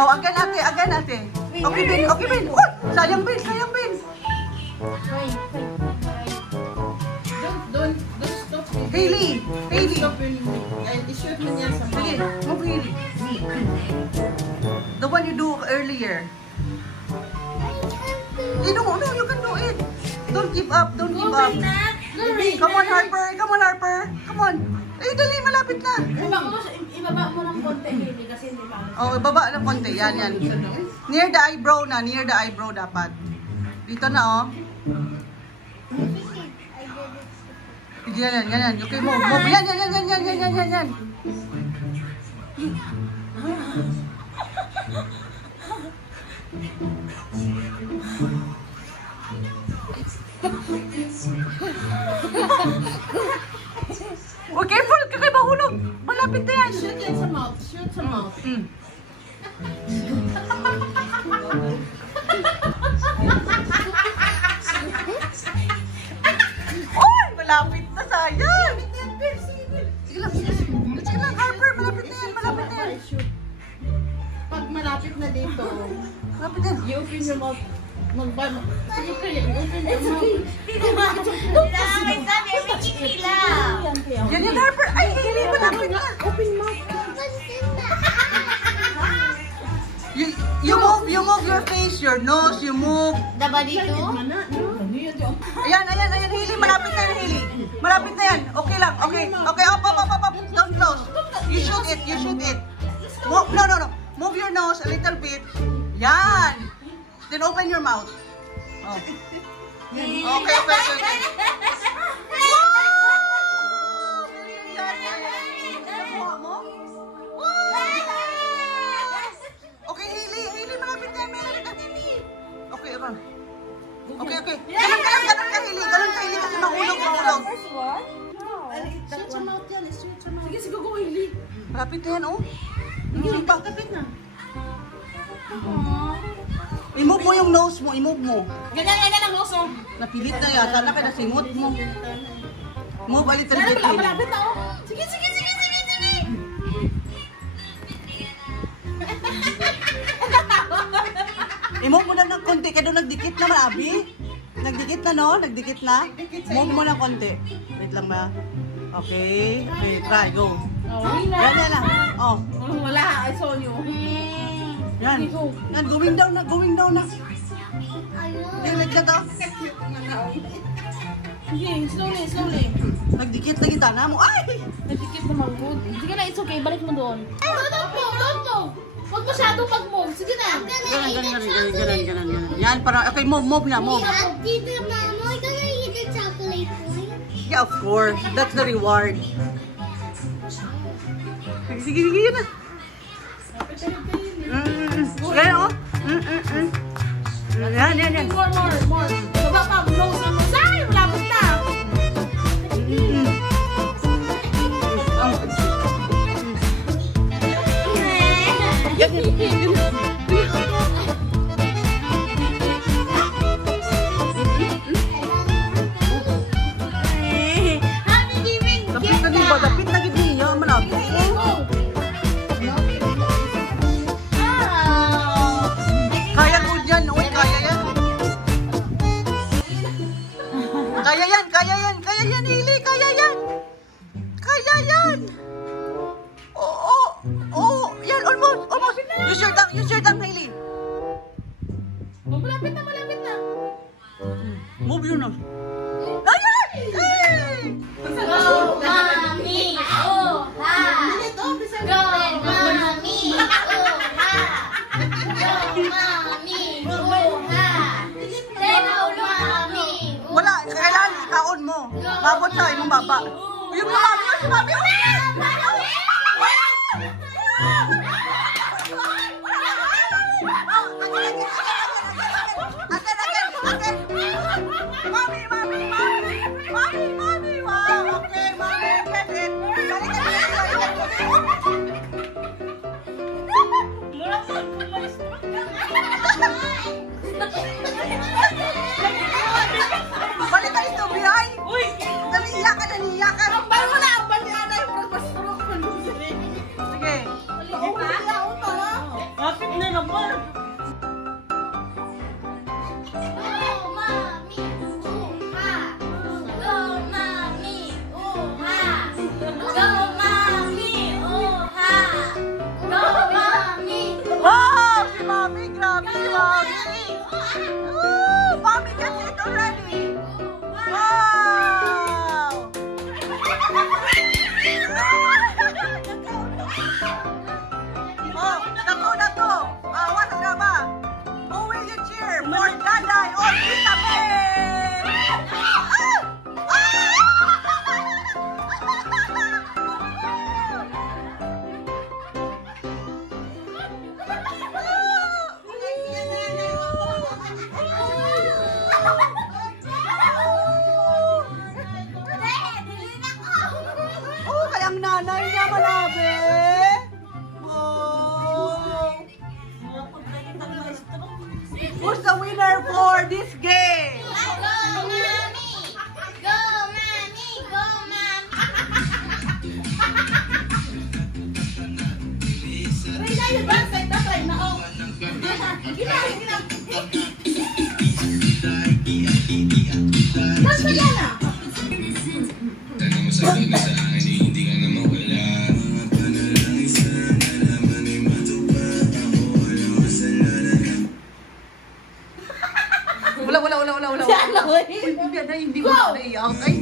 Oh, again ate. Okay, Ben. Oh, sayang, Ben. Don't stop. Hailey. Stop and i-shoot mo niya sa Sige, move Hailey. The one you do earlier. No, you can do it. Don't give up. Come on, Harper. Come on. Ay, dali, malapit na. Ibaba mo ng konti, Hailey, kasi hindi pa. Oh, ibaba ng konti. Yan. Near the eyebrow dapat. Dito na, oh. Yan. Okay, move. Yan. Oh, careful! Kakay mahulog! Malapit na yan! Shoot yan sa mouth. Oy! Malapit na sayang! Sige lang, Harper! Malapit na yan! Pag malapit na dito, Malapit na yan! you open your mouth. Sige kayo, open your mouth. Yan, Harper! Ay, hindi! Malapit na! Open mouth. You move your face, your nose, you move. Daba dito? Ayan, Hailey, malapit na yan, Hailey. Malapit na yan. Okay lang, okay. Up. Don't close. You shoot it. No. Move your nose a little bit. Yan. Then open your mouth. Oh. Okay. Okay, Hailey, malapit na yan. Okay. Okay. Ganun ka, Hailey, kasi mahulog. Shoot sa mouth yan. Sige, go, Hailey. Malapit na yan, oh. Sige, kapit na. I-move mo yung nose mo, Ganyan ang uso. Napilit na yata, na kaya nasingot mo. Move a little bit, Hailey. Malapit na, oh. Sige. I-move mo na ng konti, kaya doon nagdikit na Abi. Nagdikit na, no? Nagdikit na. Move mo ng konti. Wait lang ba? Okay, try, go. Yan lang. Oh. Wala, I saw you. Yan, going down na. Like that, oh. Sige, slowly. Nagdikit na kita na mo. Ay! Nagdikit na mag-good. Sige na, it's okay. Balik mo doon. Don't. Huwag masyado mag-move. Sige na. Ganun. Yan, parang, okay, move na. Tita Mama, can I eat the chocolate one? Yeah, of course. That's the reward. Sige, yun na. Ganyan, oh. Yan. More. Baba pa, nose. Ay, malapit na. Dapit na gid niya, malapit. Kaya ko dyan, uy, kaya yan. Kaya yan, Hailey, kaya yan. Oo, yan, almost. Use your tongue, Hailey. Malapit na. Move your nose. Ayan! Hey! Go, Mommy! Oh, ha! Go, Mommy! Oh, ha! Go, Mommy! Oh, ha! Go, Mommy! Wala, kailangan ikaon mo. Babot sa imong baba. Yung mami. Mami. Wow, okay, mami. Get it. Balik ka dito, Bihay. Uy! Naniiyak ka. Ambal mo na, ambal niya na yung pagpasok. na po. Wow! Si Mami, grabe si Mami! Mami gets it already! Wow! Oh, naku na to! What na ba? Who will you cheer? For Daday or Tita May? Oh, kayang nanay niya malabi. Oh. Who's the winner for this game? Wala. Siya na, Hindi mo na iyak. Ay.